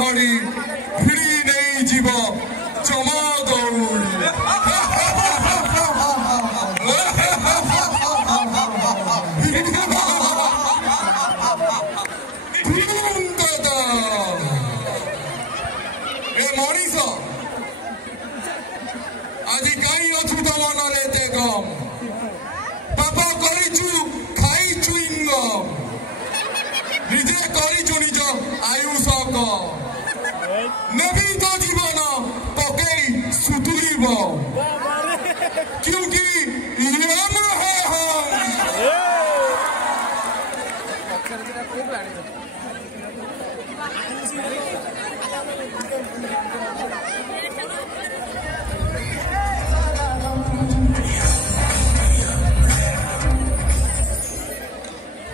घड़ी भिड़ी नहीं जीव जमा दौड़ी मनीष आज कहीं अच्छु तुम मनरे गम पाप करू खाईचु इनगम निजे करू निज आयुष कम नेबी तो जीवन पकई सुतुलिब क्योंकि यम है हम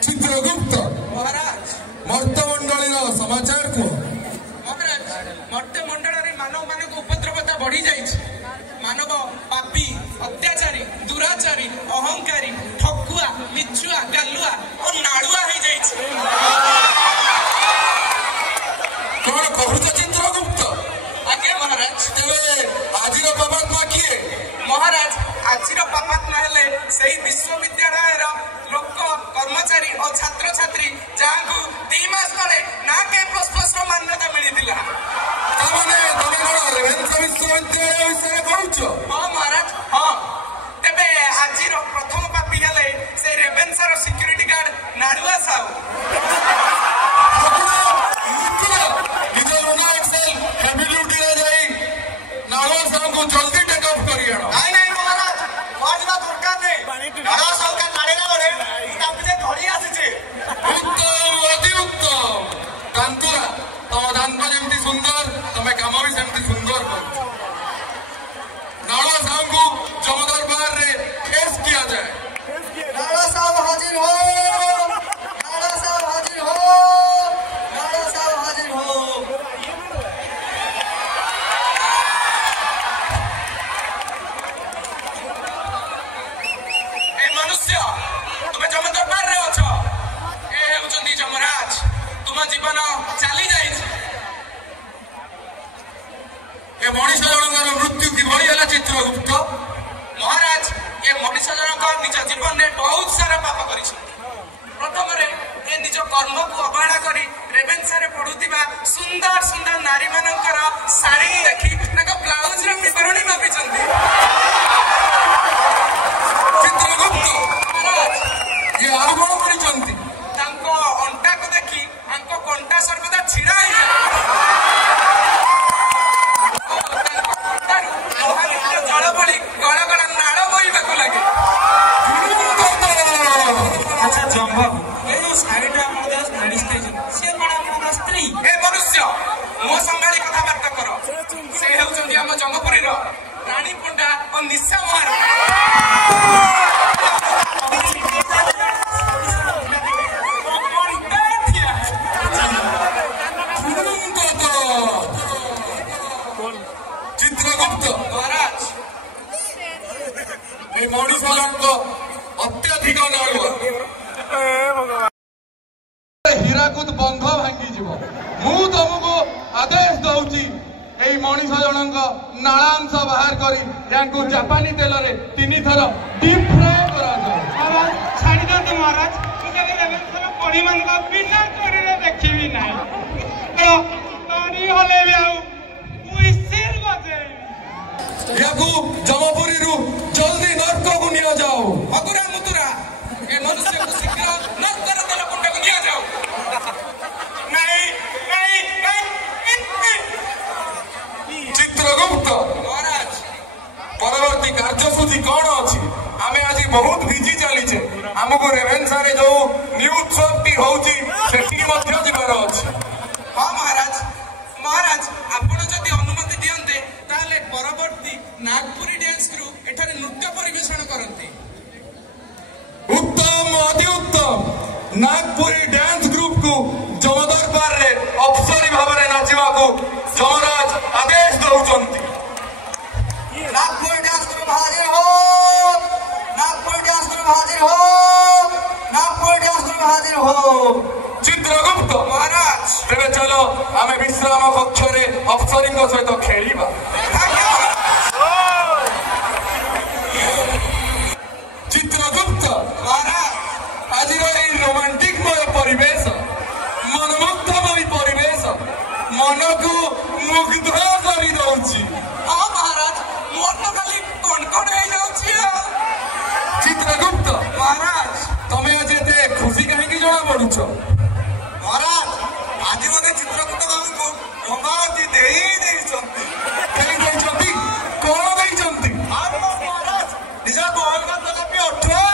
चित्रगुप्त महाराज मर्तमंडल समाचार कह महाराज मर्तमंडल मानव मान उपद्रवता बढ़ी जाए मानव पापी अत्याचारी दुराचारी अहंकारी ठकुआ मिछुआ गालुआ और नाड़ुआ हो जाए कौन कहूच चित्रगुप्त आगे महाराज तेरे आज पापात्मा किए महाराज आज पापात्मा हेले से विश्वविद्यालय लोक कर्मचारी और छात्र छात्री जहाँ 2 मास तले ना कैंपस मान्यता मिलता हाँ महाराज हाँ तेरे आज प्रथम पापी हेले से रेवेन्सार सिक्यूरीटी गार्ड नाड़ुआ साहू जल्दी टेकअप करिए नहीं महाराज दरकार नहीं नाड़ुआ साहू का नाड़ेला बड़े धड़ी आसी उत्तम अति उत्तम कांतुरा तुम दांत जमी सुंदर तुम कम भी सेमती सुंदर कर नाड़ा साहब को जम दरबार रे फेस किया जाए नाड़ा साहब हाजिर हो नाड़ा साहब हाजिर हो नाड़ा साहब हाजिर हो ए मनुष्य तुम्हें जम दरबार रे अछ ए हेउचंदी जमराज तुम जीवन चली जाई ए मनीष जनकर मृत्यु किभली है चित्रगुप्त महाराज ये मनीष जनक निज जीवन में बहुत सारा पाप कर प्रथम ये निज कर्म को अवहेला कर रेवेन्सा रे पढ़ुवा सुंदर सुंदर नारी मानकर शाढ़ी देखी ब्लाउज विवरणी मापी चित्रगुप्त ये आरोप करछंती अंटा को देखी कंटा सर्वदा छिड़ा जल पड़ी गड़ गड़ नाड़ बोईवाक लगे अच्छा जम्बा ये जो शाढ़ीटा सी कौन स्त्री हे मनुष्य मो संभाली कथबार्ता कर से होउछंती हम जंगपुरी रानी पंडा और निशा महाराणी चित्रगुप्त महाराज मनीष अत्यधिक नाड़ुआ हीराकुद बंध भांगी जीव मु तुमको आदेश दौची यही मनीष जनक नालांश बाहर करी जापानी तेल रे 3 थर डीप फ्राए करा जाए छाड़ी दे महाराज पढ़ी मान बिना चोरी देखी ना हले भी जमपुरी जल्दी नर्क को निया जाओ मगुरा मुतुरा ए मनुष्य को शीघ्र नर्क तेल कुंड को निया जाओ नहीं नहीं चित्रगुप्त महाराज परवर्ती कार्यसूची कौन अच्छी आमे आज बहुत बिजी चलीचे हमको रेवेन्सा रे जो न्यूज टी होउची सेठी मध्य जिबार अछि हाँ महाराज महाराज आपण जदि अनुमति दियंते ताले परवर्ती नागपुरी डांस क्रू एठारे नृत्य परिवेषण करते उत्तम अति उत्तम नागपुरी डांस ग्रुप को जमदरबार रे अफसरी भाव में नाचिबा को जमराज आदेश दउचंती नागपुर डांस ग्रुप हाजिर हो नागपुर डांस ग्रुप हाजिर हो नागपुर डांस ग्रुप हाजिर हो चित्रगुप्त महाराज तेरे चलो आम विश्राम कक्ष अफसरी सहित खेलिबा चित्रगुप्त आज रोमांटिकमय परिवेश मनमुग्धमय परिवेश मन को मुग्ध कर दौची। हाँ महाराज मोर तो खाली कणकण हो जाउछि। चित्रगुप्त महाराज तमे आज एते खुशी कहीं जना पड़ुछ? महाराज आज मते चित्रगुप्त बाबू को भगावती देई देइछंती। कहीं देइछंती कोन देइछंती? आप महाराज निज गोल का तलपी उठो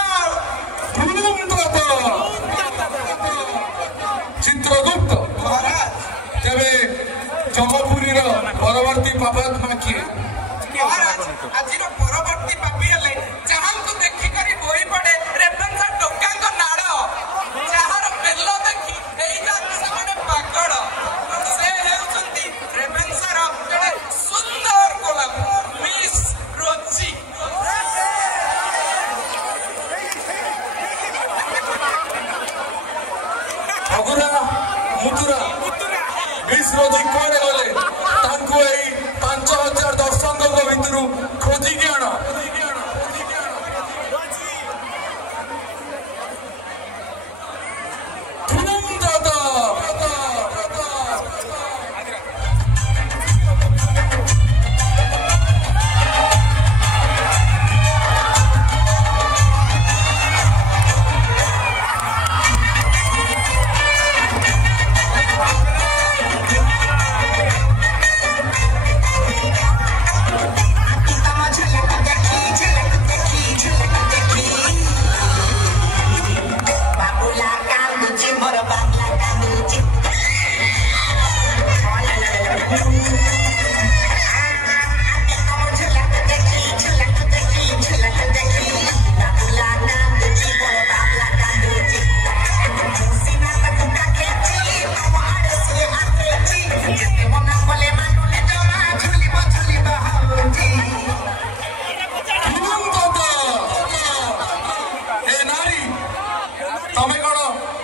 चित्रगुप्त महाराज तेरे जमपुरी परवर्ती पापात्मा किए? महाराज आज परवर्ती पापी हेले जहां को देखि करी बोई पड़े रेफरेंस टोकांग नाड़ जहार बेल देखि एई जाति सामने पागड़ से हेउचंती रेफरेंस रो जड़े सुंदर कोलाप मिस रोची। अगुरा मुतुरा विश्वजी कोने गले तांको एई 5000 दर्शकों भितर खोजी के आना।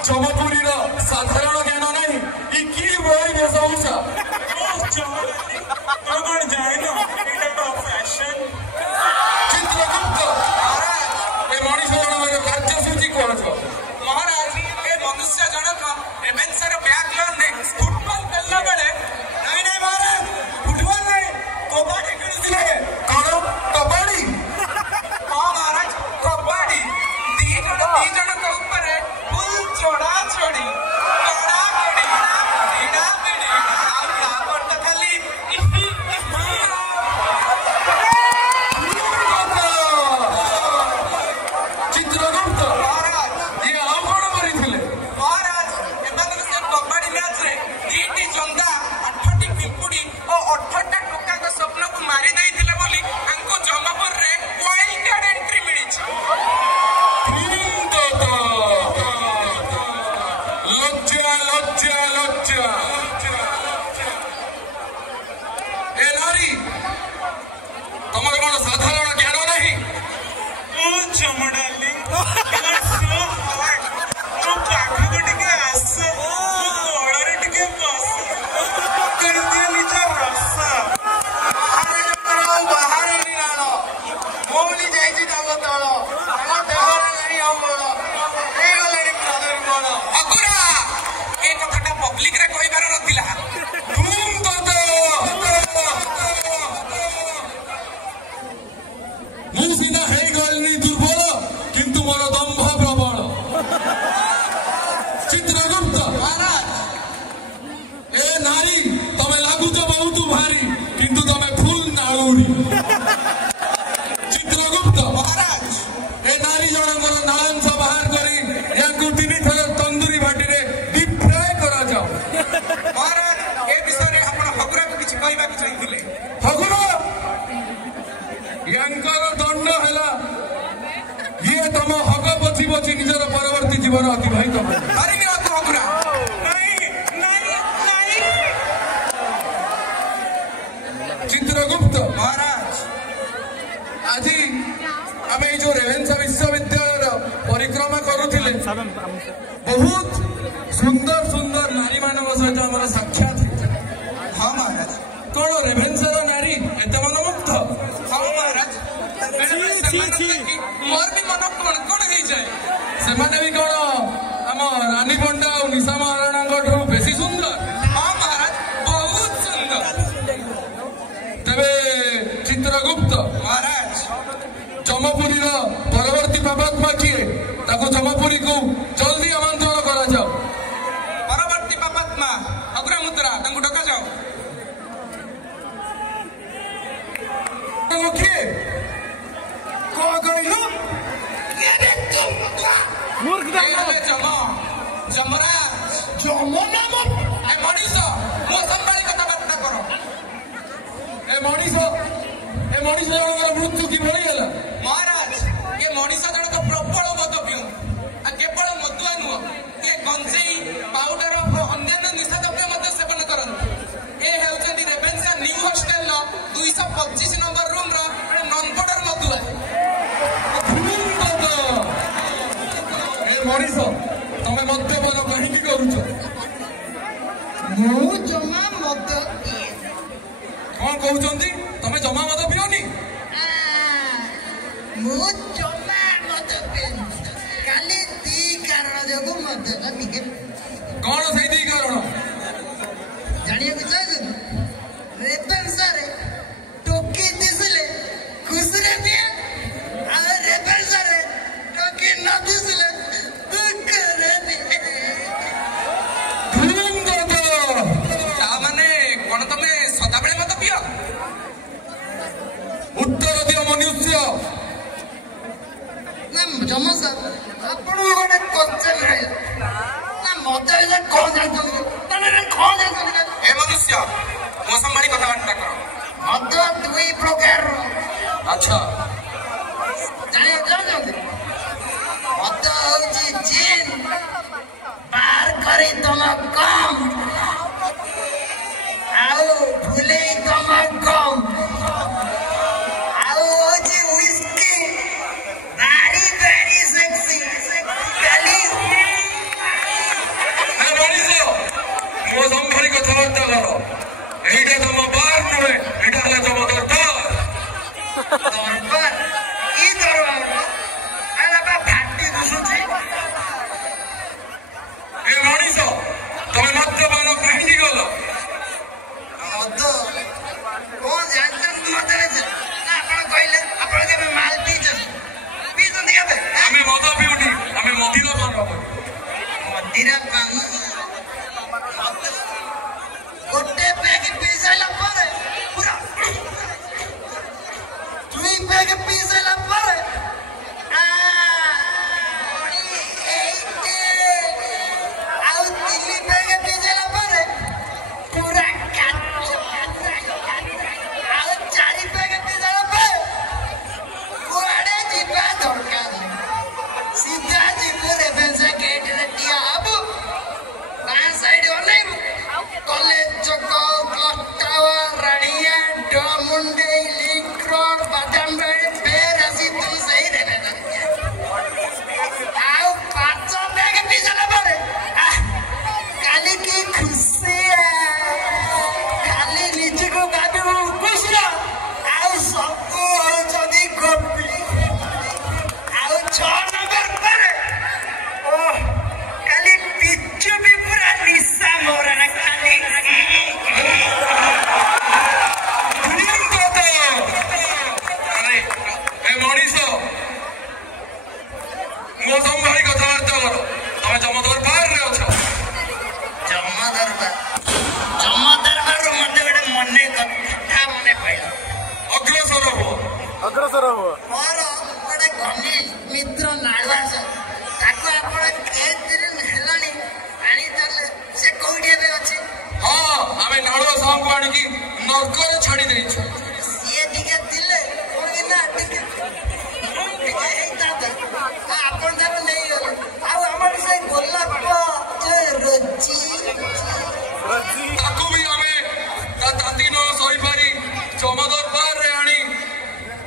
जमपुरी साधारण ज्ञान नहीं ये की बड़ी भेष होसा चित्रगुप्त ए मनीष जनकर कार्यसूची कौन छ? महाराज ए मनुष्य जनक एवेंसर बैग लोन फुटबॉल खेलना बेले नहीं नहीं महाराज फुटबॉल नहीं कबड्डी खेलुथिले। कौन कबड्डी? हां महाराज कबड्डी दी जन के ऊपर फुल छोड़ा छोड़ी कड़ा कड़ी ढीड़ा बिड़ी और तापर तो खाली चित्रगुप्त महाराज ये आउ कौन करिथिले? महाराज एमानक से कबड्डी मैच रे दीटी जंदा 8टी पिंपुडी और 18टा टोका के स्वप्न को मारी देइथिले बोली हमको जमपुर रे वाइल्ड कार्ड एंट्री मिली छ। लज्जा लज्जा लज्जा ए नारी तमर कौन साधारण ज्ञान नहीं? ओ चमडाली सो हार्ड ओ पाखक टिके आस ओ कोळरे टिके बस कर दिए निज रस बाहर निरालो मोली जाइछि दाव तळ हम देहर नहीं हम बड़ ए गलनी ब्रदर कोन अगुरा ए कथाटा पब्लिक रे कहिबार नथिला। धूम तो मु सिना हे गलनी दुर्बल किंतु मोर दंभ प्रबल। चित्रगुप्त महाराज ए नारी तमे लागुच बहुत भारी किंतु तमे फुल नाळुरी। चित्रगुप्त महाराज ए नारी जनकर नाळंश बाहर करी याकु 3 थर तंदूरी भाटी रे डीप फ्राई करा जाओ। महाराज ए विषय रे आपण हगुरा को किछ कहबा कि चाहिथिले? हगुर यांकर दंड हैला ये तम हग बची बची निजर परवर्ती जीवन अतिबाहित कर। अरे मेरा हगुरा नहीं नहीं नहीं चित्रगुप्त महाराज आज आम जो रेवेन्सा विश्वविद्यालय परिक्रमा करुथिले बहुत सुंदर सुंदर नारी मान सहित आम साक्षात कौन रेभेन्सार नारी एते मन मुक्त हाँ महाराज मोर भी मन कौन कौन हो जाए से भी कौन आम रानी पंडा और निशा महाराणा बेसी सुंदर हाँ महाराज बहुत सुंदर तेरे चित्रगुप्त महाराज जमपुरी परवर्ती पापात्मा किए जमपुरी को जल्दी आमंत्रण करा जाओ परवर्ती पापात्मा अग्रमुद्रा डका जाओ किए कौन कहलु जमराज मनीष मो संभाली कथबार्ता कर ए मनीष जनकर मृत्यु कि महाराज ये मनीष जनक प्रबल मद पिउ केवल मदुआ नुह ये गंजेई पाउडर अन्य निशा द्रव्य सेवन करते ये हेउचंदी रेभेन्सा new hostel 225 number room non boarder मदुआ मनीष तमें मद्यपान कहीं करुच जमा मद कौन कहते तमें जमा मद पिओनी जमा मद खाली दी कारण जो मद कौन से दी कारण जानिए रेभेन्सा रे टोकी दिसले खुशरे दिए रेभेन्सा रे टोकी न दिसले दुख रे माने कौन तमें सदाबेले मत पियो उत्तर दियो मनुष्य ना जमा सर आपण गोटे क्वेश्चन है ना मत कौन जानते ना कौन जानते ए मनुष्य मो संभाली कथबार्ता कर मद दुई प्रकार अच्छा जाने मद हूँ जिन पार करी तुम कम आउ भूले तुम कम आउ हूँ व्हिस्की वेरी वेरी सेक्सी खाली मनीष मो संभाली कथबार्ता कर এইটা তম বার নয় এটা হলো তম দরবার दरबार की दरबार आला बा फाटी दुसुची ए मनीष तमे मद्यपान कहीं गल मद कौन जानते मद ଆପଣ କହିଲେ ଆପଣ କେବେ ମାଲ ପିଇଛନ୍ତି କେବେ ଆମେ ମଦ ପିଉନି ଆମେ ମଦିରା ପାନ କରୁ ମଦିରା ପାନ ଗୋଟେ ପ୍ୟାକ ପିଇ ସାରିଲା ପରେ ପୁରା ଦୁଇ ପ୍ୟାକ ପିଇ ସାରିଲା ପରେ ଆଉ ତିନି ପ୍ୟାକ ପିଇ ସାରିଲା ପରେ ପୁରା ଆଉ ଚାରି ପ୍ୟାକ ପିଇ ସାରିଲା ପରେ କୁଆଡେ ଯିବା ଦରକାର ସିଧା ଯିବୁ ରେଭେନ୍ସା ଗେଟରେ ଠିଆ ହବୁ ବାଁ ସାଇଡ୍ ଅନେଇବୁ कॉलेज चौक क्लॉक टावर रानिया डमुंडई लिंक रोड बादामबाड़ी फेर आसी तुम सही देवे आओ पांच बैग पिजला परे काली की खुशी खाली निज को गाबी खुश आओ सब जदी गोपी आओ 6 नंबर परे ओ काली पिच्चू भी पूरा निशा मोरा ना खाली मनीष मो संभाली कथबार्ता कर तमे जम दरबार रे अछ जमा दरबार मते गोटे मने कथा मने पइला अग्रसर हो मोर गोटे घनिष्ठ मित्र नाळुआ सर ताको आपण केते दिन हेलानी पानी चले से कोठी बे अछि हाँ आमे नाड़ुआ साहब को आनी की नरकर छाड़ी देइछु ये दिके दिले कोन ना दिके हेता आपण जब नहीं हो आ हमर से गोलाप जे रोजी ताको भी आमे ता ताती न सोई पारी जम दरबार रे आनी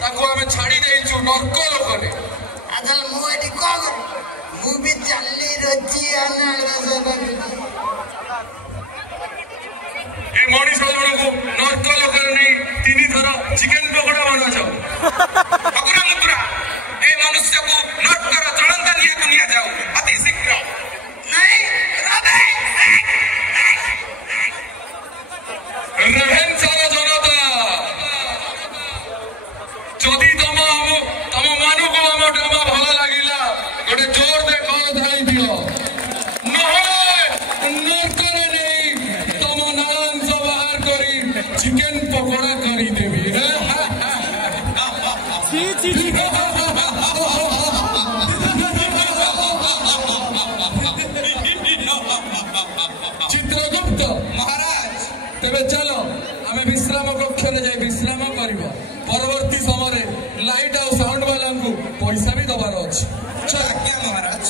ताको आमे छाड़ी देइछु नरकर कोने आदल मु एटी को मु भी चलली रोजी आना ए ए मनीष जन को नर्क लोक नहीं 3 थर चिकेन पकोड़ा बनाओ अग्रमुद्रा ए मनुष्य को नर्कर ज्वलंत निया को निया जाओ अति शीघ्र नहीं हृदय रेभेन्सार जनता जदि तम मन को आम ड्रामा भल लगिला गोटे जोर दे कल धाई दियो नर्कर नहीं तम नांस बाहर करी चिकेन पकोड़ा करी देवी चित्रगुप्त महाराज तेरे चलो आम विश्राम कक्ष जाए विश्राम कर परवर्ती समय लाइट आउ साउंड वाला को पैसा भी दबार अच्छे आज्ञा महाराज।